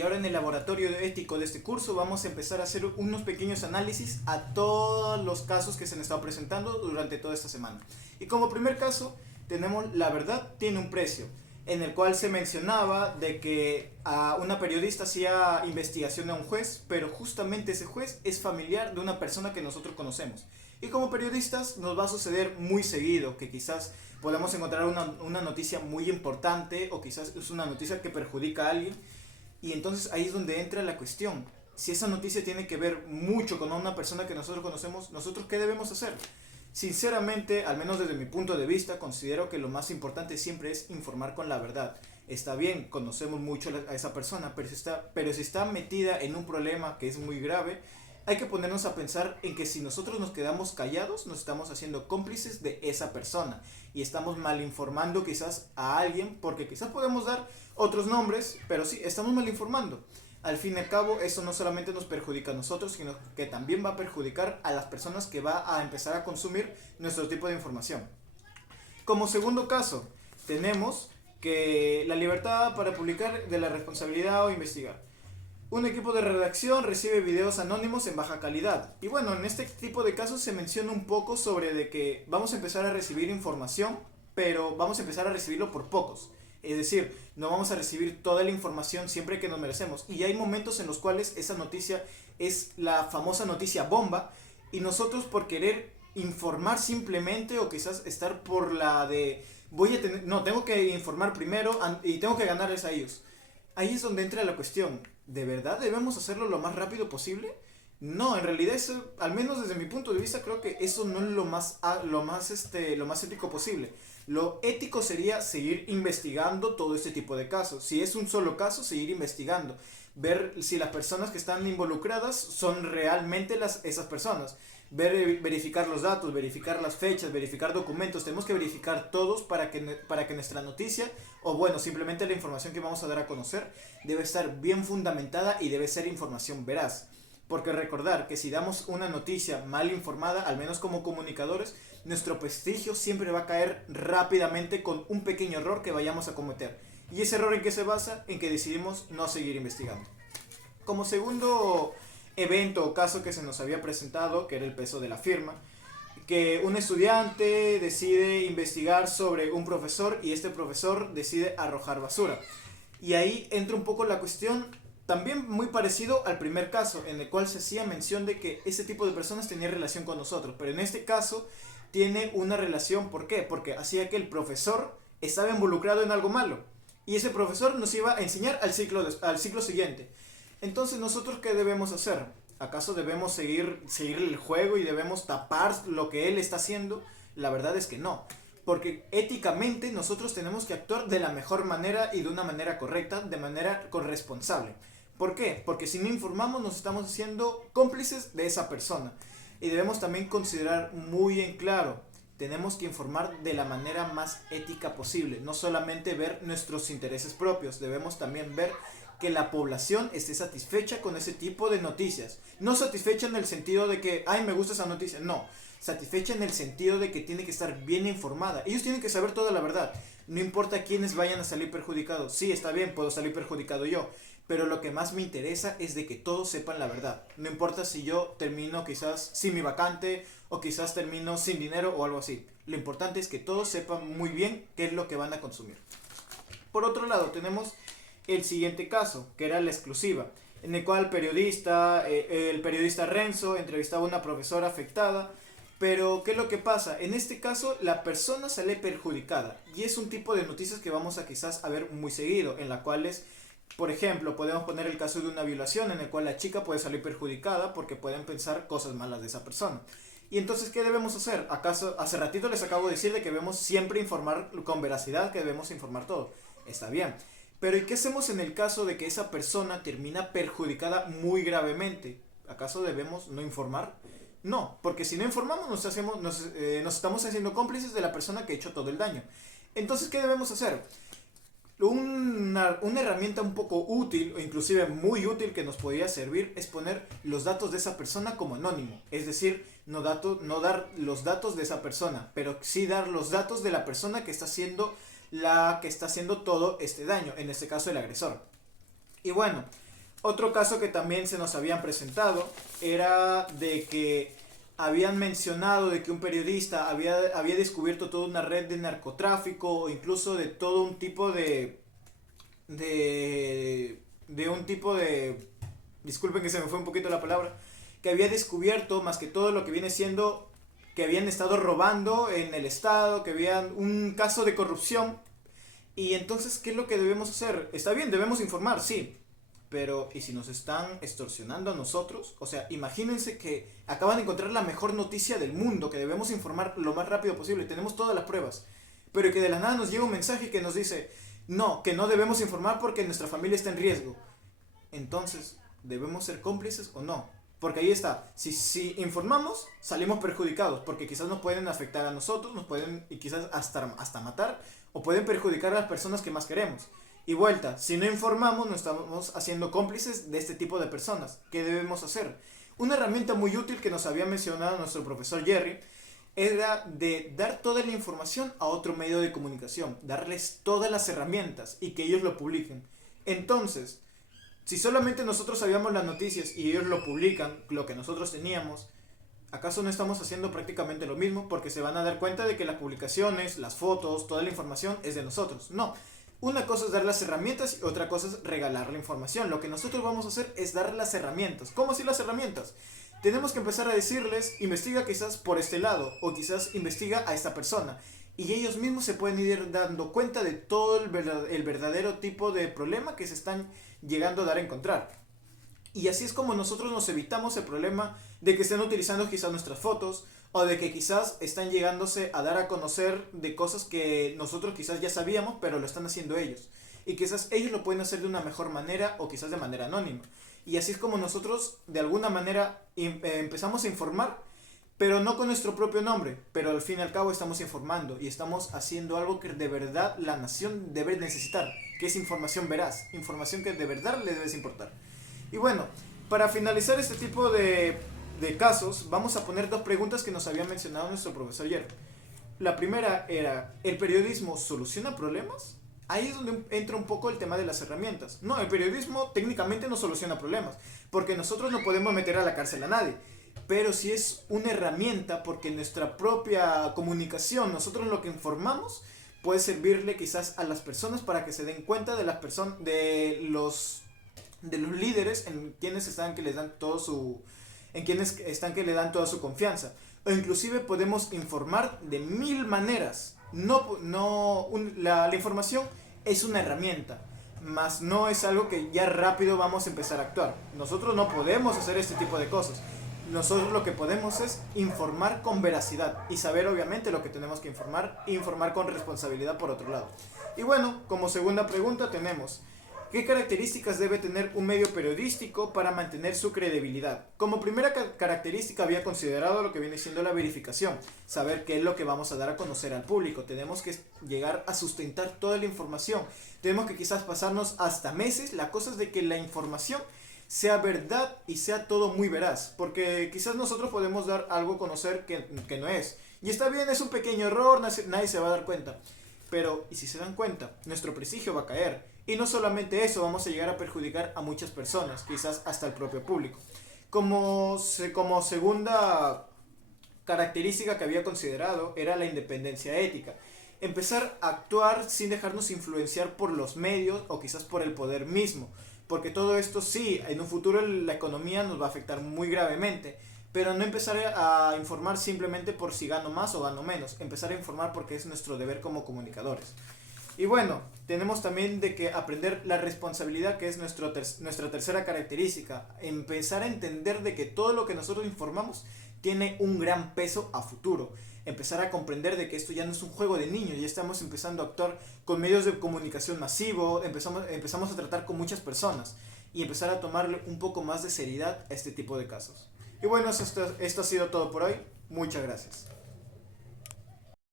y ahora en el laboratorio ético de este curso vamos a empezar a hacer unos pequeños análisis a todos los casos que se han estado presentando durante toda esta semana. Y como primer caso tenemos la verdad tiene un precio, en el cual se mencionaba de que a una periodista hacía investigación a un juez, pero justamente ese juez es familiar de una persona que nosotros conocemos. Y como periodistas nos va a suceder muy seguido que quizás podamos encontrar una noticia muy importante o quizás es una noticia que perjudica a alguien. Y entonces ahí es donde entra la cuestión. Si esa noticia tiene que ver mucho con una persona que nosotros conocemos, ¿nosotros qué debemos hacer? Sinceramente, al menos desde mi punto de vista, considero que lo más importante siempre es informar con la verdad. Está bien, conocemos mucho a esa persona, pero si está metida en un problema que es muy grave, hay que ponernos a pensar en que si nosotros nos quedamos callados, nos estamos haciendo cómplices de esa persona y estamos mal informando quizás a alguien, porque quizás podemos dar otros nombres, pero sí, estamos mal informando. Al fin y al cabo, eso no solamente nos perjudica a nosotros, sino que también va a perjudicar a las personas que va a empezar a consumir nuestro tipo de información. Como segundo caso, tenemos que la libertad para publicar de la responsabilidad o investigar. Un equipo de redacción recibe videos anónimos en baja calidad. Y bueno, en este tipo de casos se menciona un poco sobre de que vamos a empezar a recibir información, pero vamos a empezar a recibirlo por pocos. Es decir, no vamos a recibir toda la información siempre que nos merecemos. Y hay momentos en los cuales esa noticia es la famosa noticia bomba y nosotros por querer informar simplemente o quizás estar por la de tengo que informar primero y tengo que ganarles a ellos. Ahí es donde entra la cuestión. ¿De verdad debemos hacerlo lo más rápido posible? No, en realidad eso, al menos desde mi punto de vista, creo que eso no es lo más ético posible. Lo ético sería seguir investigando todo este tipo de casos. Si es un solo caso, seguir investigando. Ver si las personas que están involucradas son realmente esas personas. Verificar los datos, verificar las fechas, verificar documentos. Tenemos que verificar todos para que nuestra noticia, o bueno, simplemente la información que vamos a dar a conocer, debe estar bien fundamentada y debe ser información veraz. Porque recordar que si damos una noticia mal informada, al menos como comunicadores, nuestro prestigio siempre va a caer rápidamente con un pequeño error que vayamos a cometer. ¿Y ese error en qué se basa? En que decidimos no seguir investigando. Como segundo evento o caso que se nos había presentado, que era el peso de la firma, que un estudiante decide investigar sobre un profesor y este profesor decide arrojar basura. Y ahí entra un poco la cuestión, también muy parecido al primer caso, en el cual se hacía mención de que ese tipo de personas tenía relación con nosotros, pero en este caso tiene una relación, ¿por qué? Porque hacía que el profesor estaba involucrado en algo malo y ese profesor nos iba a enseñar al ciclo siguiente. Entonces, ¿nosotros qué debemos hacer? ¿Acaso debemos seguir el juego y debemos tapar lo que él está haciendo? La verdad es que no. Porque éticamente nosotros tenemos que actuar de la mejor manera y de una manera correcta, de manera corresponsable. ¿Por qué? Porque si no informamos nos estamos haciendo cómplices de esa persona. Y debemos también considerar muy en claro, tenemos que informar de la manera más ética posible. No solamente ver nuestros intereses propios, debemos también ver que la población esté satisfecha con ese tipo de noticias. No satisfecha en el sentido de que, ay, me gusta esa noticia. No, satisfecha en el sentido de que tiene que estar bien informada. Ellos tienen que saber toda la verdad. No importa quiénes vayan a salir perjudicados. Sí, está bien, puedo salir perjudicado yo. Pero lo que más me interesa es de que todos sepan la verdad. No importa si yo termino quizás sin mi vacante o quizás termino sin dinero o algo así. Lo importante es que todos sepan muy bien qué es lo que van a consumir. Por otro lado, tenemos el siguiente caso, que era la exclusiva, en el cual el periodista Renzo entrevistaba a una profesora afectada, pero ¿qué es lo que pasa? En este caso la persona sale perjudicada y es un tipo de noticias que vamos a quizás a ver muy seguido, en la cuales, por ejemplo, podemos poner el caso de una violación en el cual la chica puede salir perjudicada porque pueden pensar cosas malas de esa persona. Y entonces, ¿qué debemos hacer? ¿Acaso hace ratito les acabo de decir de que debemos siempre informar con veracidad, que debemos informar todo? Está bien. Pero ¿y qué hacemos en el caso de que esa persona termina perjudicada muy gravemente? ¿Acaso debemos no informar? No, porque si no informamos nos estamos haciendo cómplices de la persona que ha hecho todo el daño. Entonces, ¿qué debemos hacer? Una herramienta un poco útil o inclusive muy útil que nos podría servir es poner los datos de esa persona como anónimo. Es decir, no dar los datos de esa persona, pero sí dar los datos de la persona que está haciendo todo este daño, en este caso el agresor. Y bueno, Otro caso que también se nos habían presentado era de que habían mencionado de que un periodista había descubierto toda una red de narcotráfico o incluso de todo un tipo de un tipo de, disculpen que se me fue un poquito la palabra, que había descubierto más que todo lo que viene siendo que habían estado robando en el estado, que había un caso de corrupción. Y entonces, ¿qué es lo que debemos hacer? Está bien, debemos informar, sí, pero ¿y si nos están extorsionando a nosotros? O sea, imagínense que acaban de encontrar la mejor noticia del mundo, que debemos informar lo más rápido posible, tenemos todas las pruebas, pero que de la nada nos llega un mensaje que nos dice, no, que no debemos informar porque nuestra familia está en riesgo. Entonces, ¿debemos ser cómplices o no? Porque ahí está, si informamos, salimos perjudicados, porque quizás nos pueden afectar a nosotros, nos pueden y quizás hasta matar, o pueden perjudicar a las personas que más queremos. Y vuelta, si no informamos, nos estamos haciendo cómplices de este tipo de personas. ¿Qué debemos hacer? Una herramienta muy útil que nos había mencionado nuestro profesor Jerry era de dar toda la información a otro medio de comunicación, darles todas las herramientas y que ellos lo publiquen. Entonces, si solamente nosotros sabíamos las noticias y ellos lo publican, lo que nosotros teníamos, ¿acaso no estamos haciendo prácticamente lo mismo? Porque se van a dar cuenta de que las publicaciones, las fotos, toda la información es de nosotros. No. Una cosa es dar las herramientas y otra cosa es regalar la información. Lo que nosotros vamos a hacer es dar las herramientas. ¿Cómo así las herramientas? Tenemos que empezar a decirles, investiga quizás por este lado, o quizás investiga a esta persona. Y ellos mismos se pueden ir dando cuenta de todo el verdadero tipo de problema que se están llegando a dar a encontrar. Y así es como nosotros nos evitamos el problema de que estén utilizando quizás nuestras fotos, o de que quizás están llegándose a dar a conocer de cosas que nosotros quizás ya sabíamos, pero lo están haciendo ellos. Y quizás ellos lo pueden hacer de una mejor manera o quizás de manera anónima. Y así es como nosotros de alguna manera empezamos a informar, pero no con nuestro propio nombre, pero al fin y al cabo estamos informando y estamos haciendo algo que de verdad la nación debe necesitar, que es información veraz, información que de verdad le debes importar. Y bueno, para finalizar este tipo de casos, vamos a poner dos preguntas que nos había mencionado nuestro profesor ayer. La primera era, ¿el periodismo soluciona problemas? Ahí es donde entra un poco el tema de las herramientas. No, el periodismo técnicamente no soluciona problemas, porque nosotros no podemos meter a la cárcel a nadie. Pero sí es una herramienta porque nuestra propia comunicación, nosotros lo que informamos, puede servirle quizás a las personas para que se den cuenta de las personas, de los líderes en quienes están que les dan todo su en quienes están que le dan toda su confianza. O inclusive podemos informar de 1000 maneras. La información es una herramienta, mas no es algo que ya rápido vamos a empezar a actuar. Nosotros no podemos hacer este tipo de cosas. Nosotros lo que podemos es informar con veracidad y saber obviamente lo que tenemos que informar e informar con responsabilidad por otro lado. Y bueno, como segunda pregunta tenemos, ¿qué características debe tener un medio periodístico para mantener su credibilidad? Como primera característica había considerado lo que viene siendo la verificación, saber qué es lo que vamos a dar a conocer al público. Tenemos que llegar a sustentar toda la información. Tenemos que quizás pasarnos hasta meses. La cosa es de que la información sea verdad y sea todo muy veraz, porque quizás nosotros podemos dar algo a conocer que no es. Y está bien, es un pequeño error, nadie se va a dar cuenta. Pero, ¿y si se dan cuenta? Nuestro prestigio va a caer. Y no solamente eso, vamos a llegar a perjudicar a muchas personas, quizás hasta el propio público. Como segunda característica que había considerado era la independencia ética. Empezar a actuar sin dejarnos influenciar por los medios o quizás por el poder mismo. Porque todo esto sí, en un futuro la economía nos va a afectar muy gravemente. Pero no empezar a informar simplemente por si gano más o gano menos. Empezar a informar porque es nuestro deber como comunicadores. Y bueno, tenemos también de que aprender la responsabilidad, que es nuestra tercera característica. Empezar a entender de que todo lo que nosotros informamos tiene un gran peso a futuro. Empezar a comprender de que esto ya no es un juego de niños, ya estamos empezando a actuar con medios de comunicación masivo, empezamos a tratar con muchas personas y empezar a tomarle un poco más de seriedad a este tipo de casos. Y bueno, esto ha sido todo por hoy. Muchas gracias.